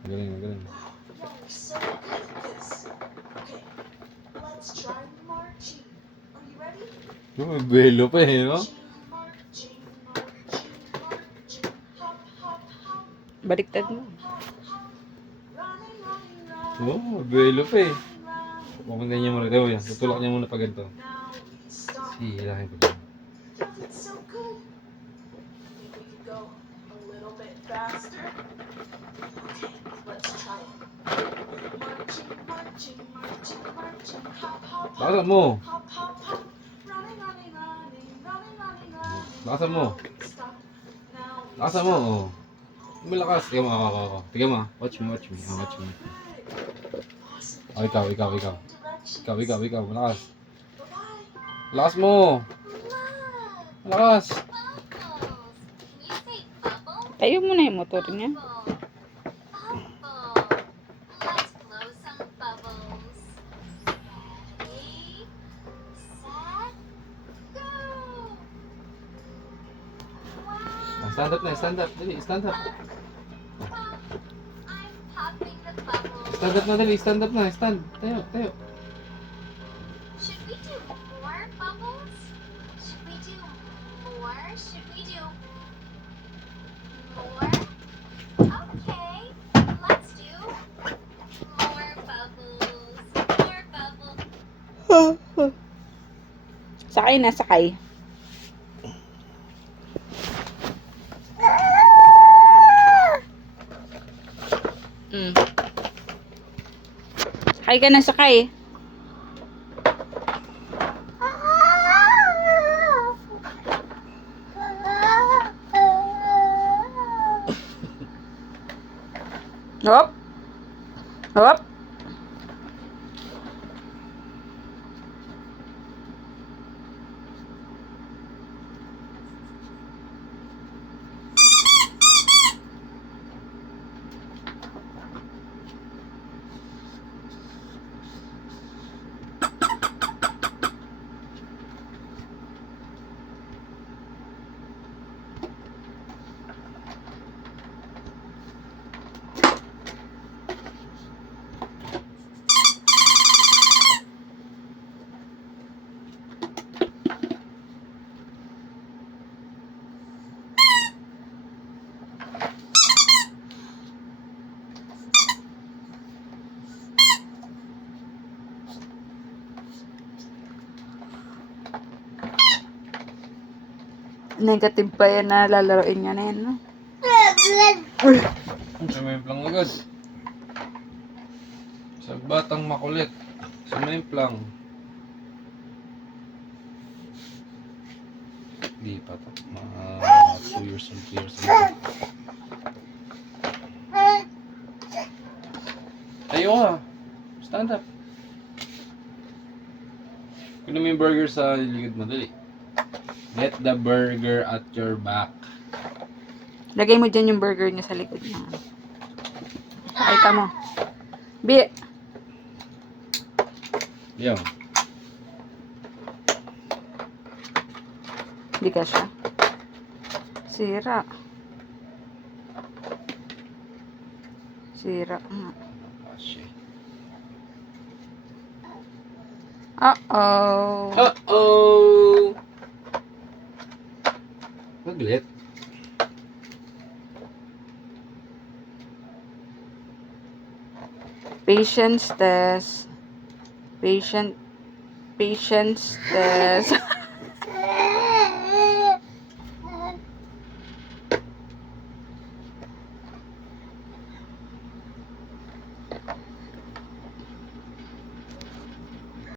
Magaling, magaling. Wow, you're so good at this. Okay, let's try marching. Are you ready? May belo pa eh, no? Marching, marching, marching. Hop, hop, hop. Baliktad Hop, mo. hop, hop. Running, running, Oo, running. may belo pa eh. Running, running. Kung ganyan muna, gawin yan. Tutulak niya muna pa ganito. Now we stop. Hihilahin ko dyan. You did so good. I think we could go a little bit faster. Okay, let's try it. Marching, marching, marching, marching. Hop, hop, hop. Lakasan mo. Hop, hop, hop. Running, running, running, running, running, running. Lakasan mo. Now we stop. Now we Lakasan mo, stop. oh. Malakas. Tingnan mo, ako. Tingnan mo. Watch me, watch me. Oh, watch me. Awesome. Oh, ikaw. Directions. Ikaw. Malakas. Bye-bye. Lakas mo. Malakas. Tayo mo na yung motor niya. Let's blow some bubbles. Ready, set, go! Wow! Stand up na, stand up. Dali, stand up. I'm popping the bubbles. Stand up na, dali. Stand up na. Stand. Tayo. Should we do more bubbles? Should we do more? Should we do more? Okay, let's do more bubbles. More bubbles. Sakay na, sakay. Sakay ka na, sakay. Hop. Hop. Negative pa yan na lalaroin niya na yan, no? Sumimplang agad. Sa batang makulit. Sumimplang. Hindi pa to. Mga 2 years old, 3 years old. Tayo ka. Stand up. Kunin mo yung burger sa likod mo. Dali. Get the burger at your back. Lagay mo dyan yung burger niya sa likod niya. Pakita mo. Bi. Yan. Hindi ka siya. Sira. Sira nga. Uh-oh. Uh-oh! Maglit. Patience test. Patience test.